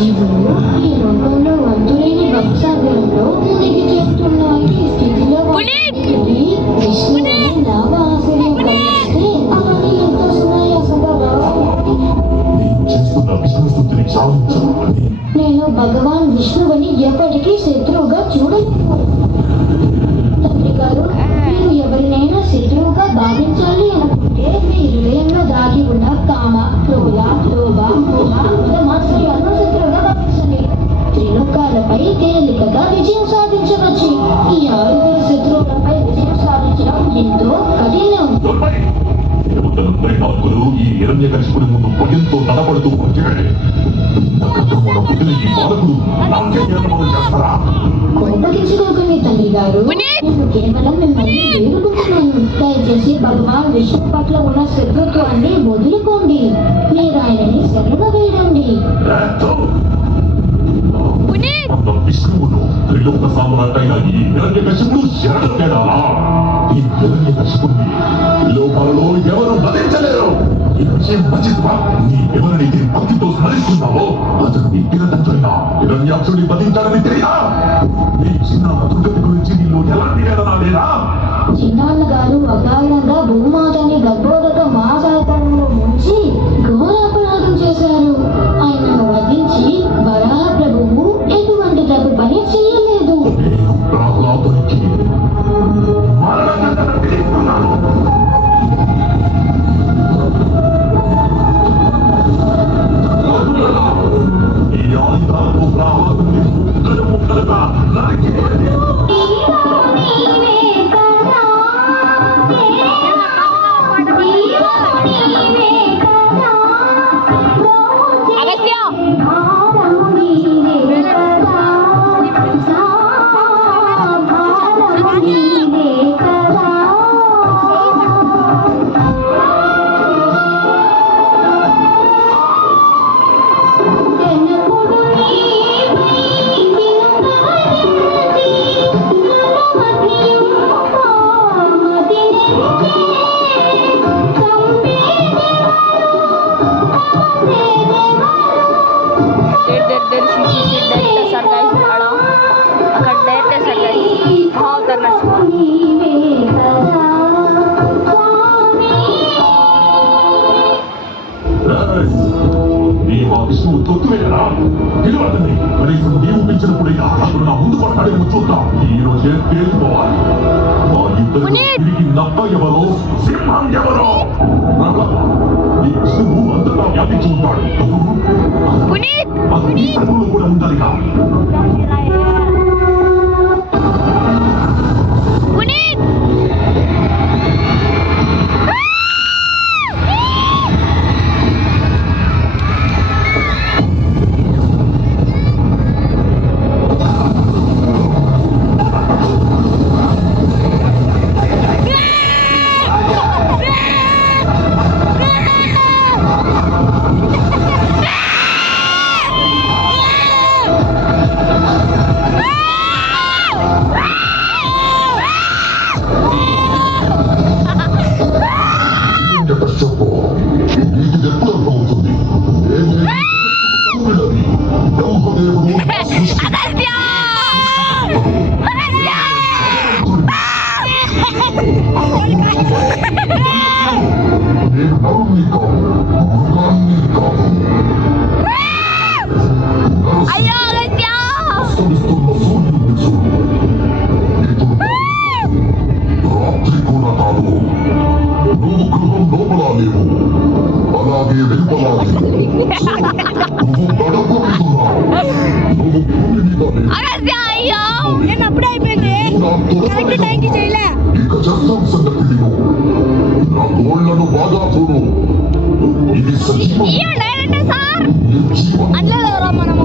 జీవులు ఈ లోకంలో వంతులేని భక్సాగరంలో మునిగి చేస్తున్నారు. ఈ స్థితిలో విష్ణువుని లాభ ఆశయం కలిగిస్తే అవన్నీ ఎంతో సునాయాసంగా రావాలి. నేను భగవాన్ విష్ణువుని ఎప్పటికీ శత్రువుగా చూడలేను. తండ్రి గారు, మీరు ఎవరినైనా శత్రువుగా భావించాలి అనుకుంటే మీ హృదయంలో దాగి ఉన్న కామ, క్రోధ, లోభ, మోహ, మదమాత్సర్యాలను శత్రువుగా భావించండి. త్రిలోకాలపై తేలికగా విజయం సాధించవచ్చు. ఈ 6 శత్రువులపై విజయం సాధించడం ఎంతో కఠినం. ఈ హిరణ్యకశిపుడి ముందు భయంతో తడబడుతూ వచ్చాడు. కోపగించుకోకండి తండ్రి గారు, నేను కేవలం మిమ్మల్ని వేడుకుంటున్నాను. దయచేసి భగవాన్ విష్ణు పట్ల ఉన్న శత్రుత్వాన్ని వదులుకోండి. మీరు ఆయనని శరణ వేయండి. విష్ణువును త్రిలోక సామ్రాట్టైన ఈ హిరణ్యకశిపుడు శరణ తేడాలా? ఈ హిరణ్యకశిపుడిని లోకాలలో ఎవరు వధించలేరు. ఈ విషయం మంచిదిగా నీ ఎవరినైతే భక్తితో స్మరిస్తున్నావో అతను నీ పిల్లతండ్రైన హిరణ్యాక్షుడిని వధించాలని తెలియదా? నీ చిన్న దుర్గతి గురించి నీలో ఎలాంటి వేదన లేదా? చిన్నాన్న గారు అకారణంగా భూమాతని గర్భోదక మహాసాగరంలో ముంచి ఘోరాపరాధం చేశారు. ఆయనను వధించి వరాహ ప్రభువు ఎటువంటి తప్పు పని చేయలేదు. నేను ప్రహ్లాదునికి మరణదండన విధిస్తున్నాను. ఈ ఆయుధాలతో ప్రహ్లాదుని ముక్కలుగా నరికేయాలి. విష్ణువు తొత్తువేరా పిలవదండి. కనీసం నీవు పిలిచినప్పుడైనా అతను నా ముందు పడతాడేమో చూద్దాం. ఈ రోజే తేలిపోవాలి. మా ఇద్దరు తిరిగి నక్క ఎవరో సింహం ఎవరో. ఈ విష్ణువు అంతటా వ్యాపించి ఉంటాడు. అది ఈ సర్వులు కూడా ఉండాలిగా. అందులో మనం